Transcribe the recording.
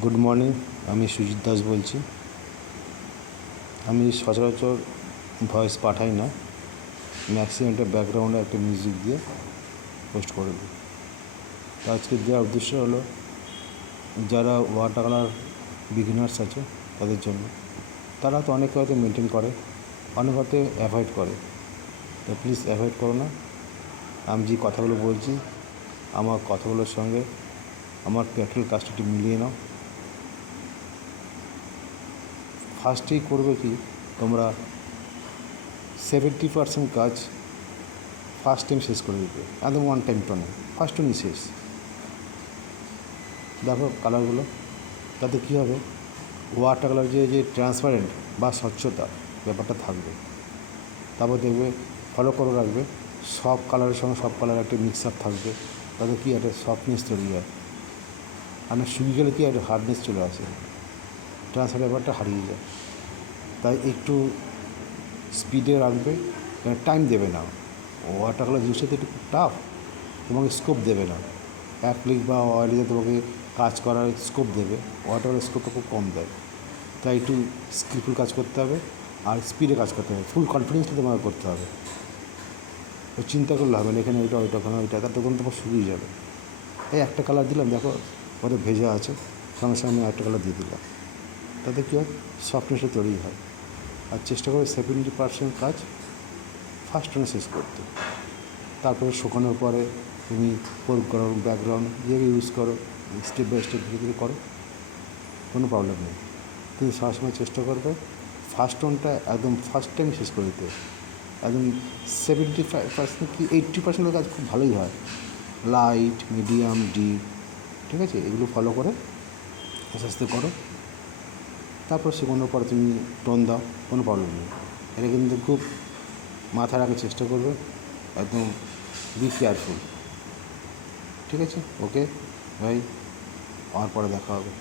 Good morning, আমি সুজিত দাস বলছি। আমি সচরাচর ভয়েস পাঠাই না, ম্যাক্সিমামটা ব্যাকগ্রাউন্ডে একটা মিউজিক দিয়ে পোস্ট করে দিই। তো আজকে দেওয়ার উদ্দেশ্য হলো যারা ওয়াটার কালার বিগিনার্স আছে তাদের জন্য। তারা তো অনেকে হয়তো মেনটেন করে, অনেক হয়তো অ্যাভয়েড করে। তো প্লিজ অ্যাভয়েড করো না। আমি যে কথাগুলো বলছি আমার কথাগুলোর সঙ্গে আমার প্র্যাকটিক্যাল কাজটা একটু মিলিয়ে নাও। ফার্স্টেই করবে কি, তোমরা 70% কাজ ফার্স্ট টাইম শেষ করে দিবে, একদম ওয়ান টাইম টনে ফার্স্ট টাইমই শেষ। দেখো কালারগুলো, তাতে কী হবে, ওয়াটার কালার যে ট্রান্সপারেন্ট বা স্বচ্ছতা ব্যাপারটা থাকবে। তারপর দেখবে ফলো করে রাখবে সব কালারের সঙ্গে সব কালার একটা মিক্স আপ থাকবে, তাতে কী একটা সফটনেস তৈরি হয়। আর না শুকিয়ে গেলে কী একটা হার্ডনেস চলে আসে, ট্রান্সপারেন্ট ব্যাপারটা হারিয়ে যায়। তাই একটু স্পিডে রাখবে, টাইম দেবে না। ওয়াটার কালার জিনিসটা তো একটু টাফ, তোমাকে স্কোপ দেবে না। অ্যাক্রিলিক বা অয়েলে তোমাকে কাজ করার স্কোপ দেবে, ওয়াটার কালার স্কোপটা খুব কম দেয়। তাই একটু স্কিলফুল কাজ করতে হবে আর স্পিডে কাজ করতে হবে, ফুল কনফিডেন্সটা তোমাকে করতে হবে। চিন্তা করলে হবে না এখানে ওইটা ওইটা ওখানে ওইটা, তার তখন তোমার শুকিয়ে যাবে। এই একটা কালার দিলাম, দেখো ওদের ভেজা আছে, সঙ্গে সঙ্গে আমি একটা কালার দিয়ে দিলাম, তাতে কী হয়, সফটনেসটা তৈরি হয়। আর চেষ্টা করে 70% কাজ ফার্স্ট টাইমে শেষ করতে। তারপরে শুকানোর পরে তুমি ফোরগ্রাউন্ড ব্যাকগ্রাউন্ড যেগুলো ইউজ করো, স্টেপ বাই স্টেপ ধীরে ধীরে করো, কোনো প্রবলেম নেই। কিন্তু সবসময় চেষ্টা করবে ফার্স্ট টোনটা একদম ফার্স্ট টাইম শেষ করে দিতে। একদম 75% কি 80% কাজ খুব ভালোই হয়, লাইট মিডিয়াম ডিপ, ঠিক আছে, এগুলো ফলো করে আস্তে আস্তে করো। তারপর শুকানোর পরে তুমি টোন দাও, কোনো প্রবলেম নেই। এটা কিন্তু খুব মাথায় রাখার চেষ্টা করবে, একদম বি কেয়ারফুল। ঠিক আছে, ওকে ভাই, আমার পরে দেখা হবে।